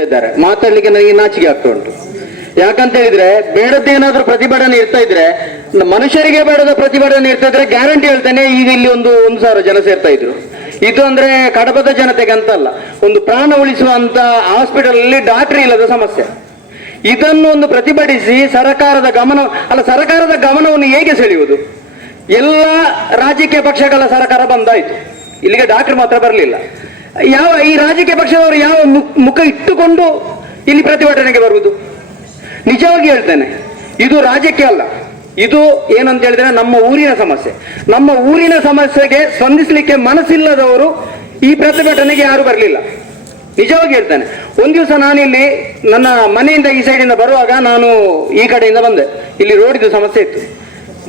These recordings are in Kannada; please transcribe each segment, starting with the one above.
ಹೇಳ್ತಾ ಇದ್ದಾರೆ. ಮಾತಾಡ್ಲಿಕ್ಕೆ ನನಗೆ ನಾಚಿಕೆ ಆಗ್ತಾ ಉಂಟು. ಯಾಕಂತ ಹೇಳಿದ್ರೆ ಬೇಡದ್ದೇನಾದ್ರೂ ಪ್ರತಿಭಟನೆ ಇರ್ತಾ ಇದ್ರೆ, ಮನುಷ್ಯರಿಗೆ ಬೇಡದ ಪ್ರತಿಭಟನೆ ಇರ್ತಾ ಇದ್ರೆ ಗ್ಯಾರಂಟಿ ಹೇಳ್ತೇನೆ, ಈಗ ಇಲ್ಲಿ ಒಂದು ಒಂದು ಸಾವಿರ ಜನ ಸೇರ್ತಾ ಇದ್ರು. ಇದು ಅಂದ್ರೆ ಕಡಬದ ಜನತೆಗೆ ಅಂತ ಅಲ್ಲ ಒಂದು ಪ್ರಾಣ ಉಳಿಸುವಂತ ಹಾಸ್ಪಿಟಲ್ ಅಲ್ಲಿ ಡಾಕ್ಟರ್ ಇಲ್ಲದ ಸಮಸ್ಯೆ. ಇದನ್ನು ಒಂದು ಪ್ರತಿಭಟಿಸಿ ಸರಕಾರದ ಗಮನ, ಅಲ್ಲ, ಸರಕಾರದ ಗಮನವನ್ನು ಹೇಗೆ ಸೆಳೆಯುವುದು? ಎಲ್ಲ ರಾಜಕೀಯ ಪಕ್ಷಗಳ ಸರಕಾರ ಬಂದಾಯ್ತು. ಇಲ್ಲಿಗೆ ಡಾಕ್ಟರ್ ಮಾತ್ರ ಬರಲಿಲ್ಲ. ಯಾವ, ಈ ರಾಜಕೀಯ ಪಕ್ಷದವರು ಯಾವ ಮುಖ ಇಟ್ಟುಕೊಂಡು ಇಲ್ಲಿ ಪ್ರತಿಭಟನೆಗೆ ಬರುವುದು? ನಿಜವಾಗಿ ಹೇಳ್ತೇನೆ, ಇದು ರಾಜಕೀಯ ಅಲ್ಲ. ಇದು ಏನಂತ ಹೇಳಿದ್ರೆ ನಮ್ಮ ಊರಿನ ಸಮಸ್ಯೆ. ನಮ್ಮ ಊರಿನ ಸಮಸ್ಯೆಗೆ ಸ್ಪಂದಿಸಲಿಕ್ಕೆ ಮನಸ್ಸಿಲ್ಲದವರು ಈ ಪ್ರತಿಭಟನೆಗೆ ಯಾರು ಬರಲಿಲ್ಲ. ನಿಜವಾಗಿ ಹೇಳ್ತೇನೆ. ಒಂದ್ ದಿವಸ ನಾನಿಲ್ಲಿ ನನ್ನ ಮನೆಯಿಂದ ಈ ಸೈಡಿಂದ ಬರುವಾಗ ನಾನು ಈ ಕಡೆಯಿಂದ ಬಂದೆ. ಇಲ್ಲಿ ರೋಡಿದು ಸಮಸ್ಯೆ ಇತ್ತು.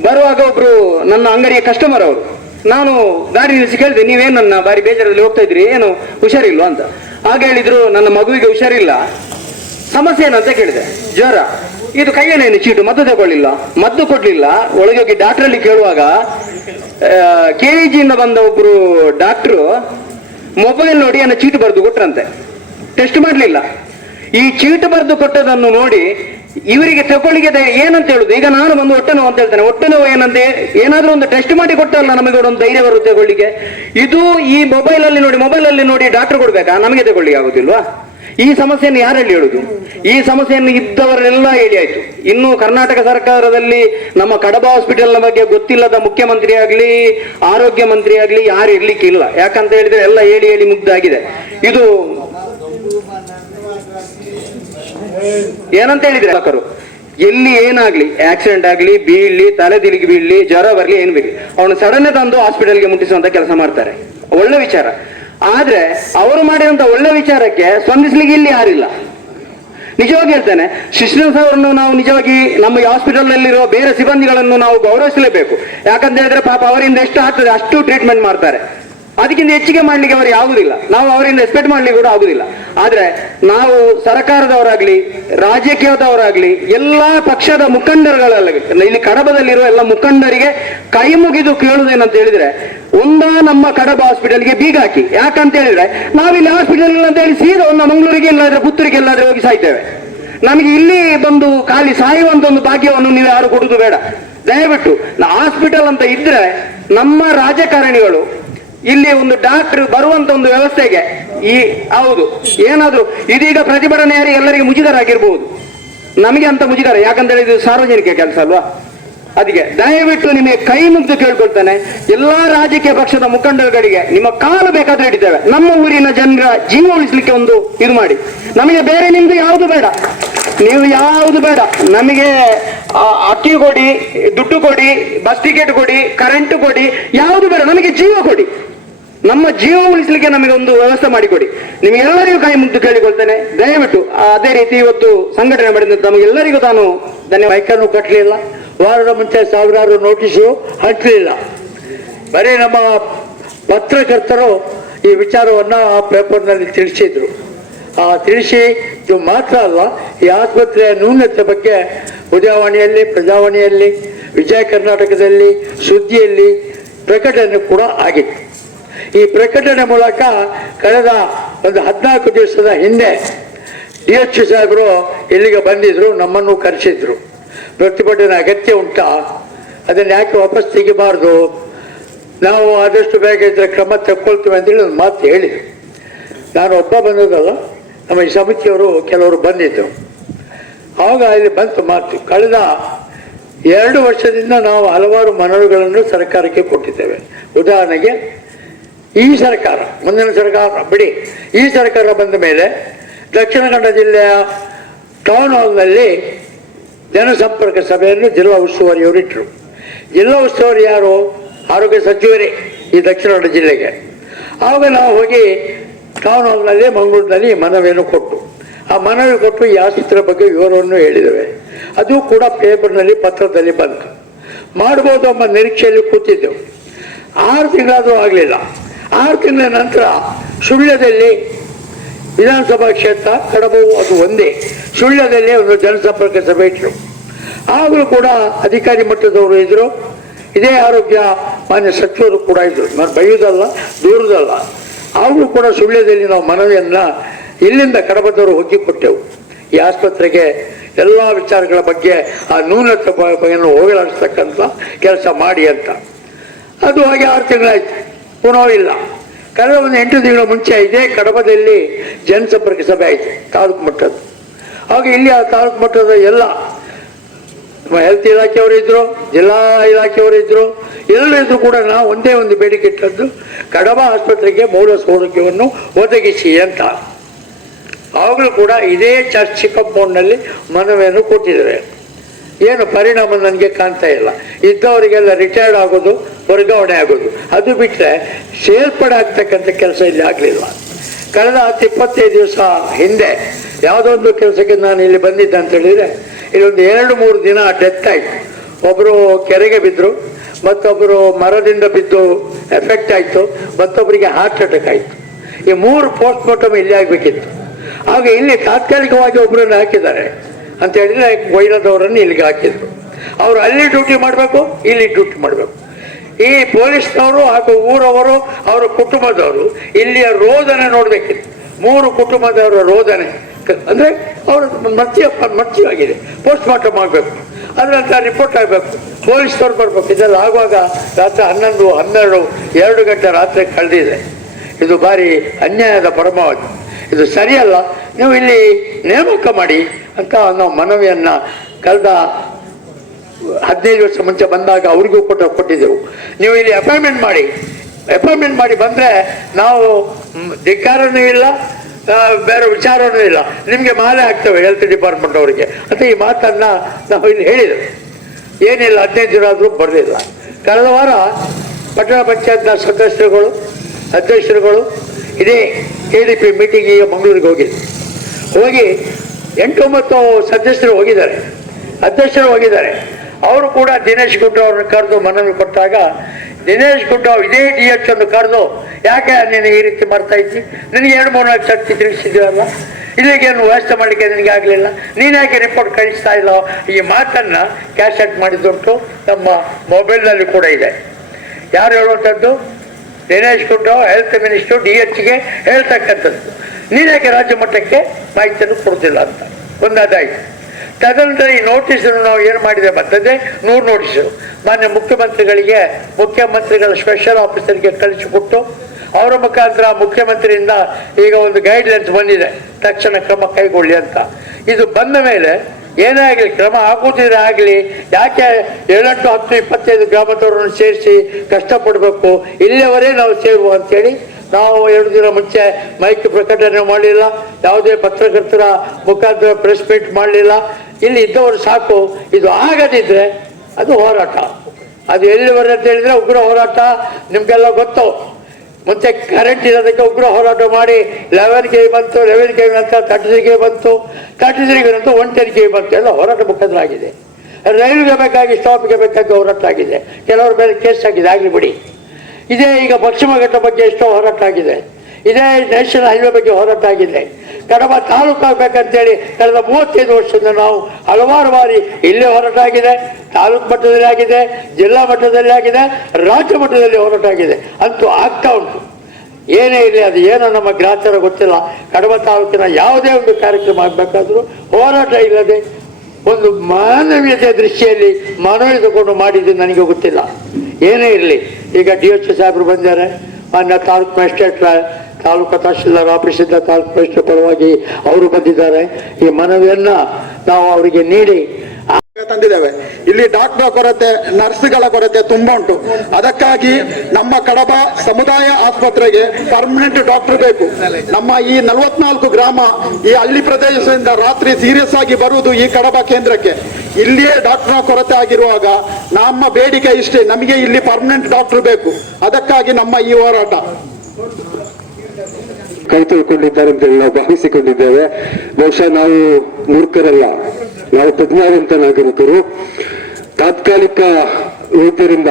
ಬರುವಾಗ ಒಬ್ರು ನನ್ನ ಅಂಗಡಿಯ ಕಸ್ಟಮರ್ ಅವರು. ನಾನು ಗಾಡಿ ನಿಲ್ಲಿಸಿ ಕೇಳಿದೆ, ನೀವೇನು ನನ್ನ ಬಾರಿ ಬೇಜಾರಲ್ಲಿ ಹೋಗ್ತಾ ಇದ್ರಿ ಏನು ಹುಷಾರಿಲ್ವಾ ಅಂತ. ಆಗ ಹೇಳಿದ್ರು, ನನ್ನ ಮಗುವಿಗೆ ಹುಷಾರಿಲ್ಲ. ಸಮಸ್ಯೆ ಏನಂತ ಕೇಳಿದೆ. ಜ್ವರ. ಇದು ಕೈಯಲ್ಲೇನು ಚೀಟು, ಮದ್ದು ತಗೊಳ್ಳಿಲ್ಲ. ಮದ್ದು ಕೊಡ್ಲಿಲ್ಲ. ಒಳಗೆ ಹೋಗಿ ಡಾಕ್ಟರ್ ಅಲ್ಲಿ ಕೇಳುವಾಗ ಕೆ ಜಿಯಿಂದ ಬಂದ ಒಬ್ರು ಡಾಕ್ಟ್ರು ಮೊಬೈಲ್ ನೋಡಿ ನನ್ನ ಚೀಟು ಬರೆದು ಕೊಟ್ರಂತೆ. ಟೆಸ್ಟ್ ಮಾಡಲಿಲ್ಲ. ಈ ಚೀಟು ಬರೆದು ಕೊಟ್ಟದನ್ನು ನೋಡಿ ಇವರಿಗೆ ತಗೊಳ್ಳಿಗೆ ಏನಂತ ಹೇಳುದು? ಈಗ ನಾನು ಬಂದು ಹೊಟ್ಟೆ ನೋವು ಅಂತ ಹೇಳ್ತೇನೆ. ಹೊಟ್ಟೆ ನೋವು ಏನಂತೆ? ಏನಾದ್ರೂ ಒಂದು ಟೆಸ್ಟ್ ಮಾಡಿ ಕೊಟ್ಟಲ್ಲ ನಮಗೆ ಒಂದು ಧೈರ್ಯ ಬರುತ್ತೆ ತಗೊಳ್ಳಿಗೆ. ಇದು ಈ ಮೊಬೈಲ್ ಅಲ್ಲಿ ನೋಡಿ ಮೊಬೈಲ್ ಅಲ್ಲಿ ನೋಡಿ ಡಾಕ್ಟರ್ ಕೊಡ್ಬೇಕಾ? ನಮಗೆ ತಗೊಳ್ಳಿಕ್ಕೆ ಆಗುದಿಲ್ವಾ? ಈ ಸಮಸ್ಯೆಯನ್ನು ಯಾರಲ್ಲಿ ಹೇಳುದು? ಈ ಸಮಸ್ಯೆಯನ್ನು ಇದ್ದವರೆಲ್ಲ ಹೇಳಿ ಆಯ್ತು. ಇನ್ನು ಕರ್ನಾಟಕ ಸರ್ಕಾರದಲ್ಲಿ ನಮ್ಮ ಕಡಬ ಹಾಸ್ಪಿಟಲ್ನ ಬಗ್ಗೆ ಗೊತ್ತಿಲ್ಲದ ಮುಖ್ಯಮಂತ್ರಿ ಆಗ್ಲಿ, ಆರೋಗ್ಯ ಮಂತ್ರಿ ಆಗ್ಲಿ ಯಾರು ಇರ್ಲಿಕ್ಕೆ ಇಲ್ಲ ಯಾಕಂತ ಹೇಳಿದ್ರೆ ಎಲ್ಲ ಹೇಳಿ ಹೇಳಿ ಮುಗ್ದಾಗಿದೆ. ಇದು ಏನಂತ ಹೇಳಿದ್ರೆ ಯುವಕರು ಎಲ್ಲಿ ಏನಾಗ್ಲಿ ಆಕ್ಸಿಡೆಂಟ್ ಆಗ್ಲಿ, ಬೀಳ್ಲಿ, ತಲೆ ದಿಲಿಗೆ ಬೀಳ್ಲಿ, ಜ್ವರ ಬರ್ಲಿ, ಏನ್ ಬೀಳಿ ಅವನು ಸಡನ್ ತಂದು ಹಾಸ್ಪಿಟಲ್ಗೆ ಮುಟ್ಟಿಸುವಂತ ಕೆಲಸ ಮಾಡ್ತಾರೆ. ಒಳ್ಳೆ ವಿಚಾರ. ಆದ್ರೆ ಅವರು ಮಾಡಿದಂತ ಒಳ್ಳೆ ವಿಚಾರಕ್ಕೆ ಸ್ಪಂದಿಸ್ಲಿಕ್ಕೆ ಇಲ್ಲಿ ಯಾರಿಲ್ಲ. ನಿಜವಾಗಿ ಹೇಳ್ತೇನೆ ಶಿಶ್ನ ಅವರನ್ನು ನಾವು ನಿಜವಾಗಿ ನಮ್ಮ ಹಾಸ್ಪಿಟಲ್ ನಲ್ಲಿರುವ ಬೇರೆ ಸಿಬ್ಬಂದಿಗಳನ್ನು ನಾವು ಗೌರವಿಸಲೇಬೇಕು. ಯಾಕಂತ ಹೇಳಿದ್ರೆ ಪಾಪ ಅವರಿಂದ ಎಷ್ಟು ಆಗ್ತದೆ, ಅಷ್ಟು ಟ್ರೀಟ್ಮೆಂಟ್ ಮಾಡ್ತಾರೆ. ಅದಕ್ಕಿಂತ ಹೆಚ್ಚಿಗೆ ಮಾಡ್ಲಿಕ್ಕೆ ಅವರು ಆಗುದಿಲ್ಲ ನಾವು ಅವರಿಂದ ಎಕ್ಸ್ಪೆಕ್ಟ್ ಮಾಡ್ಲಿಕ್ಕೆ ಕೂಡ ಆಗುದಿಲ್ಲ. ಆದ್ರೆ ನಾವು ಸರ್ಕಾರದವರಾಗ್ಲಿ, ರಾಜಕೀಯದವರಾಗ್ಲಿ, ಎಲ್ಲಾ ಪಕ್ಷದ ಮುಖಂಡರುಗಳಾಗಲಿ ಇಲ್ಲಿ ಕಡಬದಲ್ಲಿರುವ ಎಲ್ಲ ಮುಖಂಡರಿಗೆ ಕೈ ಮುಗಿದು ಕೇಳುವುದೇನಂತ ಹೇಳಿದ್ರೆ, ಒಂದ ನಮ್ಮ ಕಡಬ ಹಾಸ್ಪಿಟಲ್ಗೆ ಬೀಗ ಹಾಕಿ. ಯಾಕಂತ ಹೇಳಿದ್ರೆ, ನಾವಿಲ್ಲಿ ಹಾಸ್ಪಿಟಲ್ ಅಂತ ಹೇಳಿ ಸೀದಾ ಒಂದು ಮಂಗಳೂರಿಗೆ ಇಲ್ಲಾದ್ರೆ ಪುತ್ತೂರಿಗೆ ಎಲ್ಲಾದ್ರೆ ಹೋಗಿ ಸಾಯ್ತೇವೆ. ನಮಗೆ ಇಲ್ಲಿ ಬಂದು ಖಾಲಿ ಸಾಯುವಂತ ಒಂದು ಭಾಗ್ಯವನ್ನು ನೀವು ಯಾರು ಕೊಡುದು ಬೇಡ. ದಯವಿಟ್ಟು, ಹಾಸ್ಪಿಟಲ್ ಅಂತ ಇದ್ರೆ ನಮ್ಮ ರಾಜಕಾರಣಿಗಳು ಇಲ್ಲಿ ಒಂದು ಡಾಕ್ಟರ್ ಬರುವಂತ ಒಂದು ವ್ಯವಸ್ಥೆಗೆ ಈ, ಹೌದು. ಏನಾದ್ರು ಇದೀಗ ಪ್ರತಿಭಟನೆ ಎಲ್ಲರಿಗೆ ಮುಜುಗರ ಆಗಿರ್ಬೋದು ನಮಗೆ ಅಂತ ಮುಜುಗರ ಯಾಕಂತ ಇದು ಸಾರ್ವಜನಿಕ ಕೆಲಸ ಅಲ್ವಾ? ಅದಕ್ಕೆ ದಯವಿಟ್ಟು ನಿಮಗೆ ಕೈ ಮುಗ್ದು ಕೇಳ್ಕೊಳ್ತಾನೆ. ಎಲ್ಲಾ ರಾಜಕೀಯ ಪಕ್ಷದ ಮುಖಂಡರುಗಳಿಗೆ ನಿಮ್ಮ ಕಾಲು ಬೇಕಾದ್ರೆ ಹಿಡಿತೇವೆ. ನಮ್ಮ ಊರಿನ ಜನರ ಜೀವ ಉಳಿಸ್ಲಿಕ್ಕೆ ಒಂದು ಇದು ಮಾಡಿ. ನಮಗೆ ಬೇರೆ ನಿಮ್ದು ಯಾವುದು ಬೇಡ. ನೀವು ಯಾವುದು ಬೇಡ. ನಮಗೆ ಅಕ್ಕಿ ಕೊಡಿ, ದುಡ್ಡು ಕೊಡಿ ಬಸ್ ಟಿಕೆಟ್ ಕೊಡಿ ಕರೆಂಟ್ ಕೊಡಿ, ಯಾವುದು ಬೇಡ. ನಮಗೆ ಜೀವ ಕೊಡಿ. ನಮ್ಮ ಜೀವ ಉಳಿಸಲಿಕ್ಕೆ ನಮಗೆ ಒಂದು ವ್ಯವಸ್ಥೆ ಮಾಡಿಕೊಡಿ. ನಿಮಗೆಲ್ಲರಿಗೂ ಕೈ ಮುಗ್ದು ಕೇಳಿಕೊಳ್ತೇನೆ. ದಯವಿಟ್ಟು ಅದೇ ರೀತಿ ಇವತ್ತು ಸಂಘಟನೆ ಮಾಡಿದ ನಮಗೆಲ್ಲರಿಗೂ ತಾನು ಧನ್ಯ ಬೈಕನ್ನು ಕಟ್ಟಲಿಲ್ಲ. ವಾರದ ಮುಂಚೆ ಸಾವಿರಾರು ನೋಟಿಸು ಹಂಚಲಿಲ್ಲ. ಬರೀ ನಮ್ಮ ಪತ್ರಕರ್ತರು ಈ ವಿಚಾರವನ್ನು ಆ ಪೇಪರ್ನಲ್ಲಿ ತಿಳಿಸಿದ್ರು. ಆ ತಿಳಿಸಿ ಇದು ಮಾತ್ರ ಅಲ್ಲ, ಈ ಆಸ್ಪತ್ರೆಯ ನ್ಯೂನತೆ ಬಗ್ಗೆ ಉದಯವಾಣಿಯಲ್ಲಿ, ಪ್ರಜಾವಾಣಿಯಲ್ಲಿ, ವಿಜಯ ಕರ್ನಾಟಕದಲ್ಲಿ, ಸುದ್ದಿಯಲ್ಲಿ ಪ್ರಕಟಣೆ ಕೂಡ ಆಗಿತ್ತು ಈ ಪ್ರಕಟಣೆ ಮೂಲಕ ಕಳೆದ ಒಂದು ಹದಿನಾಲ್ಕು ದಿವಸದ ಹಿಂದೆ ಡಿ ಎಚ್ ಸಾಹೇಬರು ಇಲ್ಲಿಗೆ ಬಂದಿದ್ರು, ನಮ್ಮನ್ನು ಕರೆಸಿದ್ರು. ಪ್ರತಿಭಟನೆ ಅಗತ್ಯ ಉಂಟಾ? ಅದನ್ನ ಯಾಕೆ ವಾಪಸ್ ತೆಗಿಬಾರ್ದು? ನಾವು ಆದಷ್ಟು ಬೇಗ ಇದ್ರೆ ಕ್ರಮ ತಗೊಳ್ತೀವಿ ಅಂತೇಳಿ ಒಂದು ಮಾತು ಹೇಳಿದ್ರು. ನಾನು ಒಬ್ಬ ಬಂದದಲ್ಲ ನಮ್ಮ ಈ ಸಮಿತಿಯವರು ಕೆಲವರು ಬಂದಿದ್ದರು. ಆವಾಗ ಇಲ್ಲಿ ಬಂತು ಮಾತು. ಕಳೆದ ಎರಡು ವರ್ಷದಿಂದ ನಾವು ಹಲವಾರು ಮನವಿಗಳನ್ನು ಸರ್ಕಾರಕ್ಕೆ ಕೊಟ್ಟಿದ್ದೇವೆ. ಉದಾಹರಣೆಗೆ ಈ ಸರ್ಕಾರ, ಮುಂದಿನ ಸರ್ಕಾರ, ಬಿಡಿ. ಈ ಸರ್ಕಾರ ಬಂದ ಮೇಲೆ ದಕ್ಷಿಣ ಕನ್ನಡ ಜಿಲ್ಲೆಯ ಟೌನ್ ಹಾಲ್ನಲ್ಲಿ ಜನಸಂಪರ್ಕ ಸಭೆಯನ್ನು ಜಿಲ್ಲಾ ಉಸ್ತುವಾರಿಯವರು ಇಟ್ಟರು ಜಿಲ್ಲಾ ಉಸ್ತುವಾರಿ ಯಾರು? ಆರೋಗ್ಯ ಸಚಿವರೇ ಈ ದಕ್ಷಿಣ ಕನ್ನಡ ಜಿಲ್ಲೆಗೆ. ಆಗ ನಾವು ಹೋಗಿ ಟೌನ್ ಹಾಲ್ನಲ್ಲಿ ಮಂಗಳೂರಿನಲ್ಲಿ ಮನವಿಯನ್ನು ಕೊಟ್ಟು. ಆ ಮನವಿ ಕೊಟ್ಟು ಈ ಆಸ್ಪತ್ರೆ ಬಗ್ಗೆ ವಿವರವನ್ನು ಹೇಳಿದ್ದೇವೆ. ಅದು ಕೂಡ ಪೇಪರ್ನಲ್ಲಿ, ಪತ್ರದಲ್ಲಿ ಬಂತು. ಮಾಡ್ಬೋದು ಎಂಬ ನಿರೀಕ್ಷೆಯಲ್ಲಿ ಕೂತಿದ್ದೆವು. ಆರು ತಿಂಗಳಾದರೂ ಆಗಲಿಲ್ಲ. ಆರು ತಿಂಗಳ ನಂತರ ಸುಳ್ಯದಲ್ಲಿ ವಿಧಾನಸಭಾ ಕ್ಷೇತ್ರ ಕಡಬು ಅದು ಒಂದೇ. ಸುಳ್ಯದಲ್ಲಿ ಒಂದು ಜನಸಂಪರ್ಕ ಸಭೆ ಇಟ್ಟರು ಆಗಲೂ ಕೂಡ ಅಧಿಕಾರಿ ಮಟ್ಟದವರು ಇದ್ದರು ಇದೇ ಆರೋಗ್ಯ ಮಾನ್ಯ ಸಚಿವರು ಕೂಡ ಇದ್ದರು ನಾನು ಬೈಯುವುದಲ್ಲ ದೂರದಲ್ಲ. ಆಗಲೂ ಕೂಡ ಸುಳ್ಯದಲ್ಲಿ ನಾವು ಮನವಿಯನ್ನ ಇಲ್ಲಿಂದ ಕಡಬದವರು ಹೋಗಿ ಕೊಟ್ಟೆವು ಈ ಆಸ್ಪತ್ರೆಗೆ ಎಲ್ಲ ವಿಚಾರಗಳ ಬಗ್ಗೆ ಆ ನ್ಯೂನತೆ ಬ- ಬಗೆಯನ್ನು ಹೋಗಲಾಡಿಸ್ತಕ್ಕಂಥ ಕೆಲಸ ಮಾಡಿ ಅಂತ. ಅದು ಹಾಗೆ ಆರು ತಿಂಗಳಾಯ್ತು. ಪುನಃ ಇಲ್ಲ. ಕಳೆದ ಒಂದು ಎಂಟು ತಿಂಗಳ ಮುಂಚೆ ಇದೇ ಕಡಬದಲ್ಲಿ ಜನಸಂಪರ್ಕ ಸಭೆ ಆಯಿತು, ತಾಲೂಕು ಮಟ್ಟದ್ದು. ಆಗ ಇಲ್ಲಿ ಆ ತಾಲೂಕು ಮಟ್ಟದ ಎಲ್ಲ ಹೆಲ್ತ್ ಇಲಾಖೆಯವರು ಇದ್ರು, ಜಿಲ್ಲಾ ಇಲಾಖೆಯವರು ಎಲ್ಲರೂ ಇದ್ರು ಕೂಡ ನಾವು ಒಂದೇ ಒಂದು ಬೇಡಿಕೆ ಇಟ್ಟದ್ದು, ಕಡಬ ಆಸ್ಪತ್ರೆಗೆ ಮೂಲ ಸೌಲಭ್ಯವನ್ನು ಒದಗಿಸಿ ಅಂತ. ಆವಾಗಲೂ ಕೂಡ ಇದೇ ಚರ್ಚ್ ಕಂಪೌಂಡ್ನಲ್ಲಿ ಮನವಿಯನ್ನು ಕೊಟ್ಟಿದ್ದಾರೆ. ಏನು ಪರಿಣಾಮ ನನಗೆ ಕಾಣ್ತಾ ಇಲ್ಲ. ಇದ್ದವರಿಗೆಲ್ಲ ರಿಟೈರ್ಡ್ ಆಗೋದು, ವರ್ಗಾವಣೆ ಆಗೋದು. ಅದು ಬಿಟ್ಟರೆ ಸೇರ್ಪಡೆ ಆಗ್ತಕ್ಕಂಥ ಕೆಲಸ ಇಲ್ಲಿ ಆಗಲಿಲ್ಲ. ಕಳೆದ ಹತ್ತು, ಇಪ್ಪತ್ತೈದು ದಿವಸ ಹಿಂದೆ ಯಾವುದೋ ಒಂದು ಕೆಲಸಕ್ಕೆ ನಾನು ಇಲ್ಲಿ ಬಂದಿದ್ದೆ ಅಂತ ಹೇಳಿದರೆ, ಇಲ್ಲೊಂದು ಎರಡು, ಮೂರು ದಿನ ಡೆತ್ ಆಯಿತು. ಒಬ್ಬರು ಕೆರೆಗೆ ಬಿದ್ದರು ಮತ್ತೊಬ್ಬರು ಮರದಿಂದ ಬಿದ್ದು ಎಫೆಕ್ಟ್ ಆಯಿತು ಮತ್ತೊಬ್ಬರಿಗೆ ಹಾರ್ಟ್ ಅಟ್ಯಾಕ್ ಆಯಿತು. ಈ ಮೂರು ಪೋಸ್ಟ್ ಮಾರ್ಟಮ್ ಇಲ್ಲಿ ಆಗಬೇಕಿತ್ತು. ಆಗ ಇಲ್ಲಿ ತಾತ್ಕಾಲಿಕವಾಗಿ ಒಬ್ಬರನ್ನು ಹಾಕಿದ್ದಾರೆ. ಅಂತ ಹೇಳಿದ್ರೆ ಕೊಯ್ಲದವರನ್ನು ಇಲ್ಲಿಗೆ ಹಾಕಿದ್ರು. ಅವರು ಅಲ್ಲಿ ಡ್ಯೂಟಿ ಮಾಡಬೇಕು, ಇಲ್ಲಿ ಡ್ಯೂಟಿ ಮಾಡಬೇಕು. ಈ ಪೊಲೀಸ್ನವರು ಹಾಗೂ ಊರವರು ಅವರ ಕುಟುಂಬದವರು ಇಲ್ಲಿಯ ರೋದನೆ ನೋಡಬೇಕಿತ್ತು ಮೂರು ಕುಟುಂಬದವರ ರೋದನೆ. ಅಂದರೆ ಅವರು ಮರ್ತಿ ಮರ್ತ್ಯವಾಗಿದೆ ಪೋಸ್ಟ್ ಮಾರ್ಟಮ್ ಆಗಬೇಕು. ಅದರಂತ ರಿಪೋರ್ಟ್ ಆಗಬೇಕು. ಪೊಲೀಸ್ನವ್ರು ಬರಬೇಕು. ಇದೆಲ್ಲ ಆಗುವಾಗ ರಾತ್ರಿ ಹನ್ನೊಂದು, ಹನ್ನೆರಡು, ಎರಡು ಗಂಟೆ ರಾತ್ರಿ ಕಳೆದಿದೆ. ಇದು ಭಾರಿ ಅನ್ಯಾಯದ ಪರಮಾವಧಿ ಇದು ಸರಿಯಲ್ಲ, ನೀವು ಇಲ್ಲಿ ನೇಮಕ ಮಾಡಿ ಅಂತ ನಾವು ಮನವಿಯನ್ನು ಕಳೆದ ಹದಿನೈದು ವರ್ಷ ಮುಂಚೆ ಬಂದಾಗ ಅವ್ರಿಗೂ ಕೊಟ್ಟು, ಕೊಟ್ಟಿದ್ದೆವು. ನೀವು ಇಲ್ಲಿ ಅಪಾಯಿಂಟ್ಮೆಂಟ್ ಮಾಡಿ ಅಪಾಯಿಂಟ್ಮೆಂಟ್ ಮಾಡಿ ಬಂದರೆ ನಾವು ಧಿಕ್ಕಾರನೂ ಇಲ್ಲ ಬೇರೆ ವಿಚಾರನೂ ಇಲ್ಲ. ನಿಮಗೆ ಮಾಲೆ ಹಾಕ್ತೇವೆ ಹೆಲ್ತ್ ಡಿಪಾರ್ಟ್ಮೆಂಟ್ ಅವರಿಗೆ. ಅಂತ ಈ ಮಾತನ್ನ ನಾವು ಇಲ್ಲಿ ಹೇಳಿದೆವು. ಏನಿಲ್ಲ, ಹದಿನೈದು ದಿನ ಆದರೂ ಬರಲಿಲ್ಲ. ಕಳೆದ ವಾರ ಪಟ್ಟಣ ಪಂಚಾಯತ್ನ ಸದಸ್ಯರುಗಳು, ಅಧ್ಯಕ್ಷರುಗಳು, ಇದೇ ಕೆ ಡಿ ಪಿ ಮೀಟಿಂಗಿಗೆ ಮಂಗಳೂರಿಗೆ ಹೋಗಿದ್ದೆ ಹೋಗಿ ಎಂಟೊಂಬತ್ತು ಸದಸ್ಯರು ಹೋಗಿದ್ದಾರೆ. ಅಧ್ಯಕ್ಷರು ಹೋಗಿದ್ದಾರೆ. ಅವರು ಕೂಡ ದಿನೇಶ್ ಗುಡ್ಡ ಅವ್ರನ್ನ ಕರೆದು ಮನವಿ ಕೊಟ್ಟಾಗ ದಿನೇಶ್ ಗುಡ್ಡ ಇದೇ ಡಿ ಎಚ್ ಅನ್ನು ಕರೆದು, ಯಾಕೆ ನೀನು ಈ ರೀತಿ ಮಾಡ್ತಾ ಇದ್ದಿ? ನಿನಗೆ ಎರಡು, ಮೂರು ನಾಲ್ಕು ಸರ್ತಿ ತಿಳಿಸಿದ್ದೀವಲ್ಲ ಇಲ್ಲಿಗೇನು ವ್ಯವಸ್ಥೆ ಮಾಡಲಿಕ್ಕೆ ನಿನಗೆ ಆಗಲಿಲ್ಲ? ನೀನು ಯಾಕೆ ರಿಪೋರ್ಟ್ ಕಳಿಸ್ತಾ ಇಲ್ಲ? ಈ ಮಾತನ್ನು ಕ್ಯಾಶ್ ಮಾಡಿದ್ದುಂಟು ನಮ್ಮ ಮೊಬೈಲ್ನಲ್ಲಿ ಕೂಡ ಇದೆ. ಯಾರು ಹೇಳುವಂಥದ್ದು Dinesh Gundu health minister D ಎಚ್ಗೆ ಹೇಳ್ತಕ್ಕಂಥದ್ದು. ನೀನ್ಯಾಕೆ ರಾಜ್ಯ ಮಟ್ಟಕ್ಕೆ ಮಾಹಿತಿಯನ್ನು ಕೊಡ್ತಿಲ್ಲ ಅಂತ? ಒಂದಾದಾಯಿತು ತದನಂತರ ಈ ನೋಟಿಸ್ ನಾವು ಏನು ಮಾಡಿದೆ ಬರ್ತದೆ ನೂರು ನೋಟಿಸು ಮಾನ್ಯ ಮುಖ್ಯಮಂತ್ರಿಗಳಿಗೆ, ಮುಖ್ಯಮಂತ್ರಿಗಳ ಸ್ಪೆಷಲ್ ಆಫೀಸರ್ಗೆ ಕಳಿಸಿಕೊಟ್ಟು, ಅವರ ಮುಖಾಂತರ ಮುಖ್ಯಮಂತ್ರಿಯಿಂದ ಈಗ ಒಂದು ಗೈಡ್ಲೈನ್ಸ್ ಬಂದಿದೆ. ತಕ್ಷಣ ಕ್ರಮ ಕೈಗೊಳ್ಳಿ ಅಂತ. ಇದು ಬಂದ ಮೇಲೆ ಏನೇ ಆಗಲಿ, ಕ್ರಮ ಆಗೋದಿದ್ರೆ ಆಗಲಿ, ಯಾಕೆ ಏಳೆಂಟು, ಹತ್ತು, ಇಪ್ಪತ್ತೈದು ಗ್ರಾಮದವರನ್ನು ಸೇರಿಸಿ ಕಷ್ಟಪಡಬೇಕು? ಇಲ್ಲಿಯವರೇ ನಾವು ಸೇರುವ ಅಂತೇಳಿ ನಾವು ಎರಡು ದಿನ ಮುಂಚೆ ಮೈಕ್ ಪ್ರಕಟಣೆ ಮಾಡಲಿಲ್ಲ ಯಾವುದೇ ಪತ್ರಕರ್ತರ ಮುಖಾಂತರ ಪ್ರೆಸ್ ಮೀಟ್ ಮಾಡಲಿಲ್ಲ. ಇಲ್ಲಿ ಇದ್ದವರು ಸಾಕು, ಇದು ಆಗದಿದ್ರೆ ಅದು ಹೋರಾಟ. ಅದು ಎಲ್ಲಿವರೆ ಅಂತ ಹೇಳಿದ್ರೆ ಉಗ್ರ ಹೋರಾಟ, ನಿಮಗೆಲ್ಲ ಗೊತ್ತು. ಮತ್ತೆ ಕರೆಂಟ್ ಇರೋದಕ್ಕೆ ಉಗ್ರ ಹೋರಾಟ ಮಾಡಿ ಲೆವೆನ್ ಕೆ ಬಂತು ಲೆವೆನ್ ಕೆ ನಂತರ ತರ್ಟಿ ತ್ರೀ ಕೆ ಬಂತು. ತರ್ಟಿ ತ್ರೀ ನಂತರ ಒನ್ ಟೆನ್ ಕೆ ಬಂತು. ಎಲ್ಲ ಹೋರಾಟ ಮುಖಾಂತರ ಆಗಿದೆ ರೈಲ್ಗೆ ಬೇಕಾಗಿ ಸ್ಟಾಪ್ಗೆ ಬೇಕಾಗಿ ಹೋರಾಟ ಆಗಿದೆ. ಕೆಲವರ ಮೇಲೆ ಕೇಸ್ ಆಗಿದೆ. ಆಗಲಿ ಬಿಡಿ. ಇದೇ ಈಗ ಪಶ್ಚಿಮ ಘಟ್ಟ ಬಗ್ಗೆ ಎಷ್ಟೋ ಹೋರಾಟ ಆಗಿದೆ. ಇದೇ ನ್ಯಾಷನಲ್ ಹೈವೇ ಬಗ್ಗೆ ಹೋರಾಟ ಆಗಿದೆ ಕಡಬ ತಾಲೂಕು ಆಗ್ಬೇಕಂತೇಳಿ ಕಳೆದ ಮೂವತ್ತೈದು ವರ್ಷದಿಂದ ನಾವು ಹಲವಾರು ಬಾರಿ ಇಲ್ಲೇ ಹೋರಾಟ ಆಗಿದೆ ತಾಲೂಕು ಮಟ್ಟದಲ್ಲಿ ಆಗಿದೆ, ಜಿಲ್ಲಾ ಮಟ್ಟದಲ್ಲಿ ಆಗಿದೆ, ರಾಜ್ಯ ಮಟ್ಟದಲ್ಲಿ ಹೋರಾಟ ಆಗಿದೆ ಅಂತೂ ಆಗ್ತಾ ಉಂಟು. ಏನೇ ಇರಲಿ ಅದು ಏನೋ ನಮ್ಮ ಗ್ರಾಚಾರ ಗೊತ್ತಿಲ್ಲ. ಕಡಬ ತಾಲೂಕಿನ ಯಾವುದೇ ಒಂದು ಕಾರ್ಯಕ್ರಮ ಆಗಬೇಕಾದ್ರೂ ಹೋರಾಟ ಇಲ್ಲದೆ ಒಂದು ಮಾನವೀಯತೆಯ ದೃಷ್ಟಿಯಲ್ಲಿ ಮನವಿ ತಗೊಂಡು ಮಾಡಿದ್ದು ನನಗೆ ಗೊತ್ತಿಲ್ಲ. ಏನೇ ಇರಲಿ, ಈಗ ಡಿ ಎಚ್ ಸಾಹೇಬರು ಬಂದಿದ್ದಾರೆ, ಮಾನ್ಯ ತಾಲೂಕು ಮ್ಯಾಜಿಸ್ಟ್ರೇಟ್ ತಾಲೂಕು ತಹಶೀಲ್ದಾರ್ ಆಫೀಸಿಂದ ತಾಲೂಕು ಮ್ಯಾಜಿಸ್ಟ್ರೇಟ್ ಪರವಾಗಿ ಅವರು ಬಂದಿದ್ದಾರೆ. ಈ ಮನವಿಯನ್ನ ನಾವು ಅವರಿಗೆ ನೀಡಿ ತಂದಿದ್ದೇವೆ. ಇಲ್ಲಿ ಡಾಕ್ಟರ್ ಕೊರತೆ, ನರ್ಸ್ಗಳ ಕೊರತೆ ತುಂಬಾ ಉಂಟು. ಅದಕ್ಕಾಗಿ ನಮ್ಮ ಕಡಬ ಸಮುದಾಯ ಆಸ್ಪತ್ರೆಗೆ ಪರ್ಮನೆಂಟ್ ಡಾಕ್ಟರ್ ಬೇಕು. ನಮ್ಮ ಈ ನಲವತ್ನಾಲ್ಕು ಗ್ರಾಮ ಈ ಹಳ್ಳಿ ಪ್ರದೇಶದಿಂದ ರಾತ್ರಿ ಸೀರಿಯಸ್ ಆಗಿ ಬರುವುದು ಈ ಕಡಬ ಕೇಂದ್ರಕ್ಕೆ. ಇಲ್ಲಿಯೇ ಡಾಕ್ಟರ್ ಕೊರತೆ ಆಗಿರುವಾಗ ನಮ್ಮ ಬೇಡಿಕೆ ಇಷ್ಟೇ. ನಮಗೆ ಇಲ್ಲಿ ಪರ್ಮನೆಂಟ್ ಡಾಕ್ಟರ್ ಬೇಕು. ಅದಕ್ಕಾಗಿ ನಮ್ಮ ಈ ಹೋರಾಟ. ಕೈ ತೊಳ್ಕೊಂಡಿದ್ದಾರೆ ಅಂತ ಹೇಳಿ ನಾವು ಭಾವಿಸಿಕೊಂಡಿದ್ದೇವೆ. ಬಹುಶಃ ನಾವು ಮೂರ್ಖರಲ್ಲ. ನಾವು ಪ್ರಜ್ಞಾವಂತ ನಾಗರಿಕರು ತಾತ್ಕಾಲಿಕ ವೈದ್ಯರಿಂದ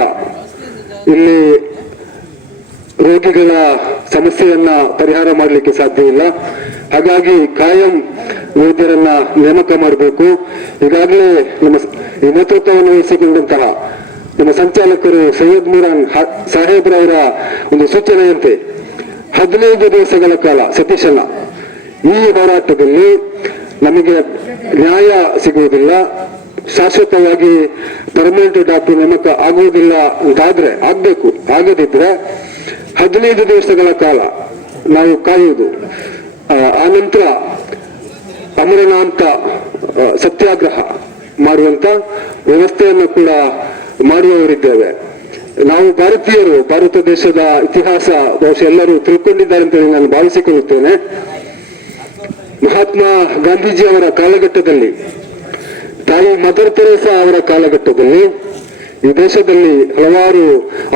ಇಲ್ಲಿ ರೋಗಿಗಳ ಸಮಸ್ಯೆಯನ್ನ ಪರಿಹಾರ ಮಾಡಲಿಕ್ಕೆ ಸಾಧ್ಯ ಇಲ್ಲ. ಹಾಗಾಗಿ ಕಾಯಂ ವೈದ್ಯರನ್ನ ನೇಮಕ ಮಾಡಬೇಕು. ಈಗಾಗಲೇ ನಮ್ಮ ಈ ನೇತೃತ್ವವನ್ನು ವಹಿಸಿಕೊಂಡಂತಹ ನಮ್ಮ ಸಂಚಾಲಕರು ಸೈಯದ್ ಮುರಾನ್ ಸಾಹೇಬ್ರವರ ಒಂದು ಸೂಚನೆಯಂತೆ ಹದಿನೈದು ದಿವಸಗಳ ಕಾಲ ಸತೀಶಣ್ಣ ಈ ಹೋರಾಟದಲ್ಲಿ ನಮಗೆ ನ್ಯಾಯ ಸಿಗುವುದಿಲ್ಲ ಶಾಶ್ವತವಾಗಿ ಪರ್ಮನೆಂಟ್ ಡಾಕ್ಟರ್ ನೇಮಕ ಆಗುವುದಿಲ್ಲ ಅಂತಾದ್ರೆ ಆಗ್ಬೇಕು. ಆಗದಿದ್ರೆ ಹದಿನೈದು ದಿವಸಗಳ ಕಾಲ ನಾವು ಕಾಯುವುದು. ಆ, ನಂತರ ಅಮರನಾಂತ ಸತ್ಯಾಗ್ರಹ ಮಾಡುವಂತ ವ್ಯವಸ್ಥೆಯನ್ನು ಕೂಡ ಮಾಡುವವರಿದ್ದೇವೆ. ನಾವು ಭಾರತೀಯರು, ಭಾರತ ದೇಶದ ಇತಿಹಾಸ ಬಹುಶಃ ಎಲ್ಲರೂ ತಿಳ್ಕೊಂಡಿದ್ದಾರೆ ಅಂತ ನಾನು ಭಾವಿಸಿಕೊಳ್ಳುತ್ತೇನೆ. ಮಹಾತ್ಮ ಗಾಂಧೀಜಿ ಅವರ ಕಾಲಘಟ್ಟದಲ್ಲಿ, ತಾಯಿ ಮದರ್ ತೆರೇಸಾ ಅವರ ಕಾಲಘಟ್ಟದಲ್ಲಿ, ಈ ದೇಶದಲ್ಲಿ ಹಲವಾರು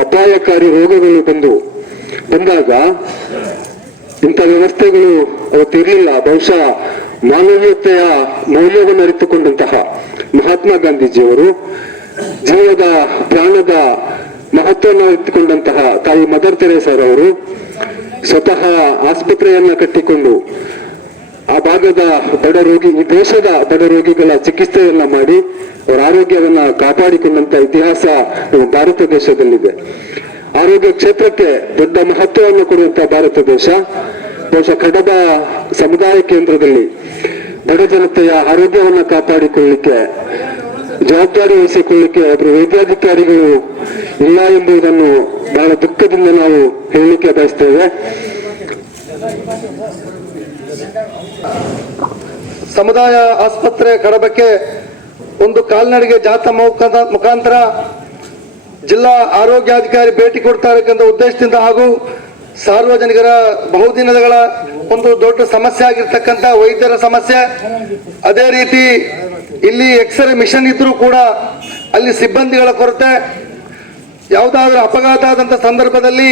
ಅಪಾಯಕಾರಿ ರೋಗಗಳು ಬಂದು, ಬಂದಾಗ ಇಂಥ ವ್ಯವಸ್ಥೆಗಳು ಅವತ್ತಿರಲಿಲ್ಲ ಬಹುಶಃ ಮಾನವೀಯತೆಯ ಮೌಲ್ಯವನ್ನು ಅರಿತುಕೊಂಡಂತಹ ಮಹಾತ್ಮ ಗಾಂಧೀಜಿಯವರು, ಜೀವದ ಪ್ರಾಣದ ಮಹತ್ವವನ್ನು ಎತ್ತಿಕೊಂಡಂತಹ ತಾಯಿ ಮದರ್ ತೆರೇಸರವರು ಸ್ವತಃ ಆಸ್ಪತ್ರೆಯನ್ನ ಕಟ್ಟಿಕೊಂಡು ಆ ಭಾಗದ ಬಡ ರೋಗಿ, ಈ ದೇಶದ ಬಡ ರೋಗಿಗಳ ಚಿಕಿತ್ಸೆಯನ್ನ ಮಾಡಿ ಅವರ ಆರೋಗ್ಯವನ್ನ ಕಾಪಾಡಿಕೊಂಡಂತ ಇತಿಹಾಸ ಭಾರತ ದೇಶದಲ್ಲಿದೆ. ಆರೋಗ್ಯ ಕ್ಷೇತ್ರಕ್ಕೆ ದೊಡ್ಡ ಮಹತ್ವವನ್ನು ಕೊಡುವಂತ ಭಾರತ ದೇಶ. ಬಹುಶಃ ಕಡಬ ಸಮುದಾಯ ಕೇಂದ್ರದಲ್ಲಿ ಬಡ ಜನತೆಯ ಆರೋಗ್ಯವನ್ನ ಕಾಪಾಡಿಕೊಳ್ಳಿಕ್ಕೆ ಜವಾಬ್ದಾರಿ ವಹಿಸಿಕೊಳ್ಳಿಕ್ಕೆ ಅದರ ವೈದ್ಯಾಧಿಕಾರಿಗಳು ಇಲ್ಲ ಎಂಬುದನ್ನು ಬಹಳ ದುಃಖದಿಂದ ನಾವು ಹೇಳಲಿಕ್ಕೆ ಬಯಸ್ತೇವೆ. ಸಮುದಾಯ ಆಸ್ಪತ್ರೆ ಕಡಬಕ್ಕೆ ಒಂದು ಕಾಲ್ನಡಿಗೆ ಜಾಥಾ ಮುಖಾಂತ- ಮುಖಾಂತರ ಜಿಲ್ಲಾ ಆರೋಗ್ಯಾಧಿಕಾರಿ ಭೇಟಿ ಕೊಡ್ತಾ ಉದ್ದೇಶದಿಂದ ಹಾಗೂ ಸಾರ್ವಜನಿಕರ ಬಹುದಿನಗಳ ಒಂದು ದೊಡ್ಡ ಸಮಸ್ಯೆ ಆಗಿರ್ತಕ್ಕಂಥ ವೈದ್ಯರ ಸಮಸ್ಯೆ. ಅದೇ ರೀತಿ ಇಲ್ಲಿ ಎಕ್ಸ್ರೇ ಮಿಷನ್ ಇದ್ರೂ ಕೂಡ ಅಲ್ಲಿ ಸಿಬ್ಬಂದಿಗಳ ಕೊರತೆ. ಯಾವುದಾದ್ರೂ ಅಪಘಾತ ಆದಂತ ಸಂದರ್ಭದಲ್ಲಿ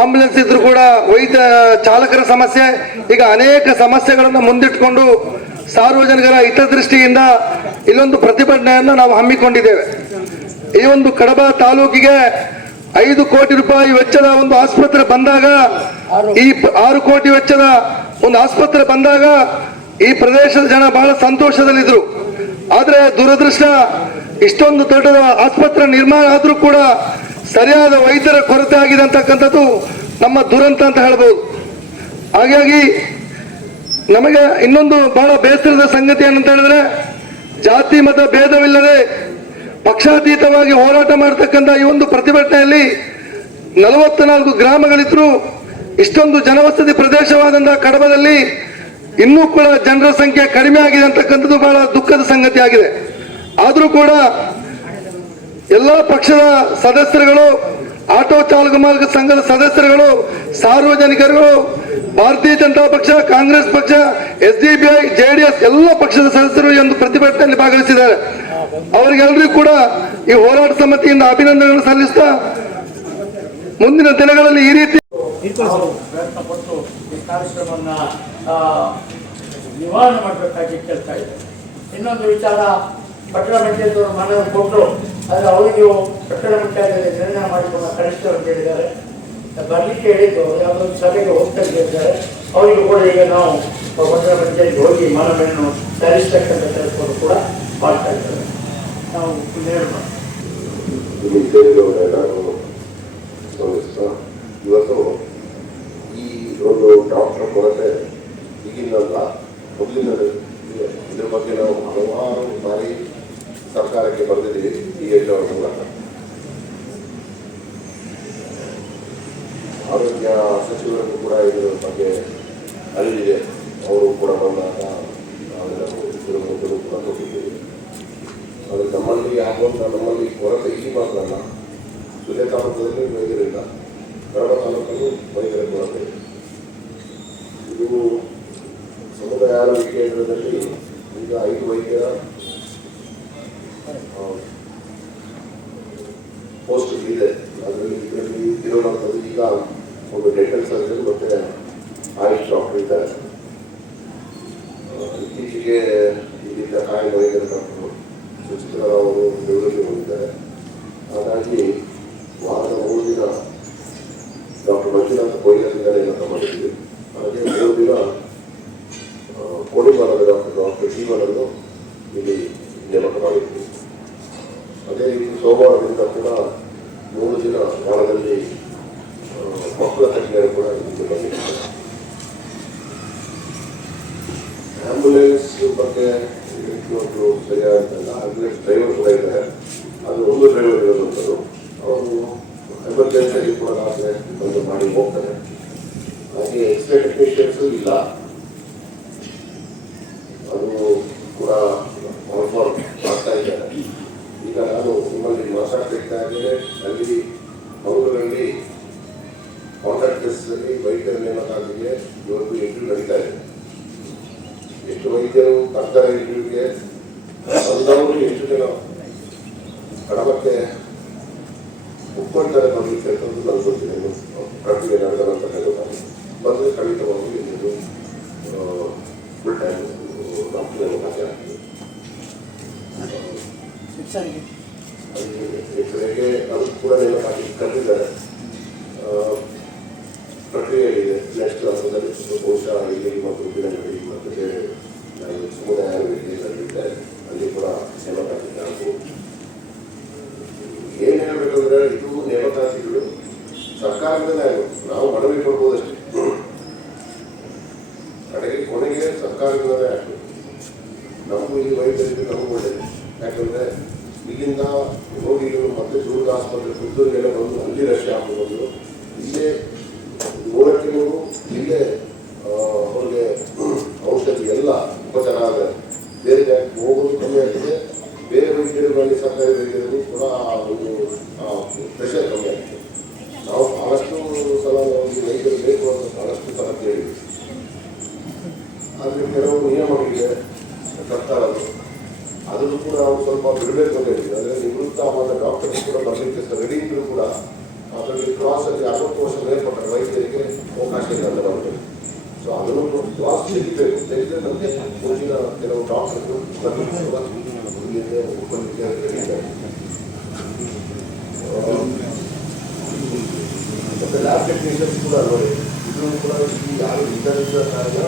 ಆಂಬುಲೆನ್ಸ್ ಇದ್ರೂ ಕೂಡ ವೈದ್ಯ, ಚಾಲಕರ ಸಮಸ್ಯೆ. ಈಗ ಅನೇಕ ಸಮಸ್ಯೆಗಳನ್ನು ಮುಂದಿಟ್ಕೊಂಡು ಸಾರ್ವಜನಿಕರ ಹಿತದೃಷ್ಟಿಯಿಂದ ಇಲ್ಲೊಂದು ಪ್ರತಿಭಟನೆಯನ್ನು ನಾವು ಹಮ್ಮಿಕೊಂಡಿದ್ದೇವೆ. ಈ ಒಂದು ಕಡಬ ತಾಲೂಕಿಗೆ ಐದು ಕೋಟಿ ರೂಪಾಯಿ ವೆಚ್ಚದ ಒಂದು ಆಸ್ಪತ್ರೆ ಬಂದಾಗ, ಈ ಆರು ಕೋಟಿ ವೆಚ್ಚದ ಒಂದು ಆಸ್ಪತ್ರೆ ಬಂದಾಗ ಈ ಪ್ರದೇಶದ ಜನ ಬಹಳ ಸಂತೋಷದಲ್ಲಿದ್ರು. ಆದ್ರೆ ದುರದೃಷ್ಟ, ಇಷ್ಟೊಂದು ದೊಡ್ಡ ಆಸ್ಪತ್ರೆ ನಿರ್ಮಾಣ ಆದ್ರೂ ಕೂಡ ಸರಿಯಾದ ವೈದ್ಯರ ಕೊರತೆ ಆಗಿದೆ ಅಂತಕ್ಕಂಥದ್ದು ನಮ್ಮ ದುರಂತ ಅಂತ ಹೇಳ್ಬೋದು. ಹಾಗಾಗಿ ನಮಗೆ ಇನ್ನೊಂದು ಬಹಳ ಬೇಸರದ ಸಂಗತಿ ಏನಂತ ಹೇಳಿದ್ರೆ, ಜಾತಿ ಮತ ಭೇದವಿಲ್ಲದೆ ಪಕ್ಷಾತೀತವಾಗಿ ಹೋರಾಟ ಮಾಡತಕ್ಕಂಥ ಈ ಒಂದು ಪ್ರತಿಭಟನೆಯಲ್ಲಿ ನಲವತ್ತ ನಾಲ್ಕು ಗ್ರಾಮಗಳಿದ್ರು. ಇಷ್ಟೊಂದು ಜನವಸತಿ ಪ್ರದೇಶವಾದಂತಹ ಕಡಬದಲ್ಲಿ ಇನ್ನೂ ಕೂಡ ಜನರ ಸಂಖ್ಯೆ ಕಡಿಮೆ ಆಗಿದೆ ಅಂತಕ್ಕಂಥದ್ದು ಬಹಳ ದುಃಖದ ಸಂಗತಿ ಆಗಿದೆ. ಆದರೂ ಕೂಡ ಎಲ್ಲ ಪಕ್ಷದ ಸದಸ್ಯರುಗಳು ಆಟೋ ಚಾಲಕ ಮಾರ್ಗ ಸಂಘದ ಸದಸ್ಯರುಗಳು ಸಾರ್ವಜನಿಕರು ಭಾರತೀಯ ಜನತಾ ಪಕ್ಷ, ಕಾಂಗ್ರೆಸ್ ಪಕ್ಷ, S D B I JDS ಎಲ್ಲ ಪಕ್ಷದ ಸದಸ್ಯರು ಒಂದು ಪ್ರತಿಭಟನೆಯಲ್ಲಿ ಭಾಗವಹಿಸಿದ್ದಾರೆ. ಅವರಿಗೆಲ್ಲರಿಗೂ ಕೂಡ ಈ ಹೋರಾಟ ಸಮಿತಿಯಿಂದ ಅಭಿನಂದನೆಗಳನ್ನು ಸಲ್ಲಿಸ್ತಾ ಮುಂದಿನ ದಿನಗಳಲ್ಲಿ ಈ ರೀತಿ ಇನ್ನೊಂದು ವಿಚಾರ ಪಟ್ಟಣ ಪಂಚಾಯತ್ ಮನವಿ ಕೊಟ್ಟರು. ಆದರೆ ಅವರಿಗೂ ಪಟ್ಟಣ ಪಂಚಾಯತ್ ನಿರ್ಣಯ ಮಾಡಿಕೊಂಡು ಕನಿಷ್ಠ ಅಂತ ಹೇಳಿದ್ದಾರೆ. ಬರಲಿಕ್ಕೆ ಹೇಳಿದ್ದು, ಯಾವುದೋ ಸಭೆಗೆ ಹೋಗ್ತಾ ಇದ್ದಾರೆ ಅವರಿಗೂ ಕೂಡ ಈಗ ನಾವು ಪಟ್ಟಣ ಪಂಚಾಯತ್ ಹೋಗಿ ಮನವಿಯನ್ನು ಸಲ್ಲಿಸ್ತಕ್ಕಂಥ ಕೆಲಸವನ್ನು ಕೂಡ ಮಾಡ್ತಾ ಇದ್ದಾರೆ. ನಾವು ನೇರ ಎಲ್ಲರೂ ಗಮನಿಸ್ತಾ ಇವತ್ತು ಈ ಒಂದು ಡಾಕ್ಟರ್ ಕೊರತೆ ಈಗಿನಲ್ಲ ಮೊದಲಿನ ಇದೆ. ಇದ್ರ ಬಗ್ಗೆ ನಾವು ಹಲವಾರು ಬಾರಿ ಸರ್ಕಾರಕ್ಕೆ ಬರೆದಿದ್ದೀವಿ ಡಿ ಎಚ್ ಅವರ ಮೂಲಕ ಆರೋಗ್ಯ ಸಚಿವರಿಗೂ ಕೂಡ ಇದರ ಬಗ್ಗೆ ಅರಿವಿದೆ ಅವರು ಕೂಡ ಬಂದಾಗ ನಾವೆಲ್ಲರೂ ಇದ್ರ ಮೊದಲು ಕೂಡ ಹೋಗಿದ್ದೀವಿ ಅದು ನಮ್ಮಲ್ಲಿ ಆಗುವಂಥ ನಮ್ಮಲ್ಲಿ ಕೊರತೆ ಇಲ್ಲಿ ಮಾತ್ರ ಅಲ್ಲ ಸುಳ್ಯ ತಾಲೂಕಲ್ಲಿ ವೈದ್ಯರಿಲ್ಲ ಕಡಬ ಕೊರತೆ ಇದು ಸಮುದಾಯ ಆರೋಗ್ಯ ಕೇಂದ್ರದಲ್ಲಿ ಈಗ ಐದು ವೈದ್ಯರ ಪೋಸ್ಟ್ ಇದೆ ಅದರಲ್ಲಿ ಇದರಲ್ಲಿ ಇರುವಂಥದ್ದು ಈಗ ಒಂದು ಡೆಂಟಲ್ ಸರ್ಜನ್ ಮತ್ತೆ ಆಯುಷ್ ಡಾಕ್ಟರ್ ಇದ್ದಾರೆ ಆ, ಇತ್ತೀಚೆಗೆ ಇಲ್ಲಿದ್ದ ಕಾಯಿಲೆ ವೈದ್ಯರ ಡಾಕ್ಟರ್ ಸುಚಿತ್ರ ಅವರು ಬೆಂಗಳೂರಿಗೆ ಹೋಗಿದ್ದಾರೆ ಹಾಗಾಗಿ ವಾರದ ಮೂರು ದಿನ ಡಾಕ್ಟರ್ ಮಂಜುನಾಥ ಕೊಯ್ಲಿದ್ದಾರೆ ಅಂತ ಮಾಡಿದ್ವಿ ಹಾಗೆ ಮೂರು ದಿನ ಆ, ಕೋಡಿಮರದ ಡಾಕ್ಟರ್ ಡಾಕ್ಟರ್ ಜೀವನನ್ನು ಅವರಿಗೆ ನಾವು ಕೂಡ ಪಾರ್ಟಿ ತಂದಿದ್ದಾರೆ. Dile ಲ್ಯಾಬ್ ಟೆಕ್ನಿಷಿಯನ್ಸ್ ಕೂಡ ಅಲ್ವೇ ಇದ್ರೂ ಕೂಡ ಈ ಯಾರು ಇದರಿಂದ ಕಾರ್ಯ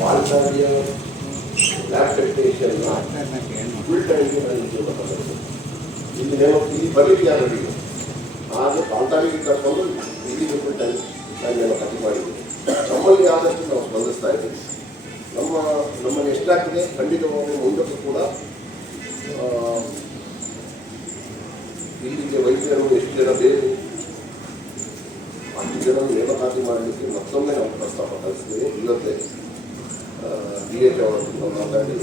ಮಾಲ್ಕಾರಿಯ ಲ್ಯಾಬ್ ಟೆಕ್ನಿಷಿಯನ್ನ ಫುಲ್ ಟೈಮ್ಗೆ ನಾನು ಉದ್ಯೋಗ ಇಲ್ಲಿ ಬರೀ ಯಾರು ಇಲ್ಲಿಗೆ ವೈದ್ಯರು ಎಷ್ಟು ಜನ ಬೇಕು ಅಷ್ಟು ಜನ ನೇಮಕಾತಿ ಮಾಡಲಿಕ್ಕೆ ಮತ್ತೊಮ್ಮೆ ನಾವು ಪ್ರಸ್ತಾಪ ಕಳಿಸಿದ್ದೇವೆ. ಇವತ್ತೇ ಡಿ ಎಚ್ ಅವರನ್ನು ಮಾತಾಡಿ.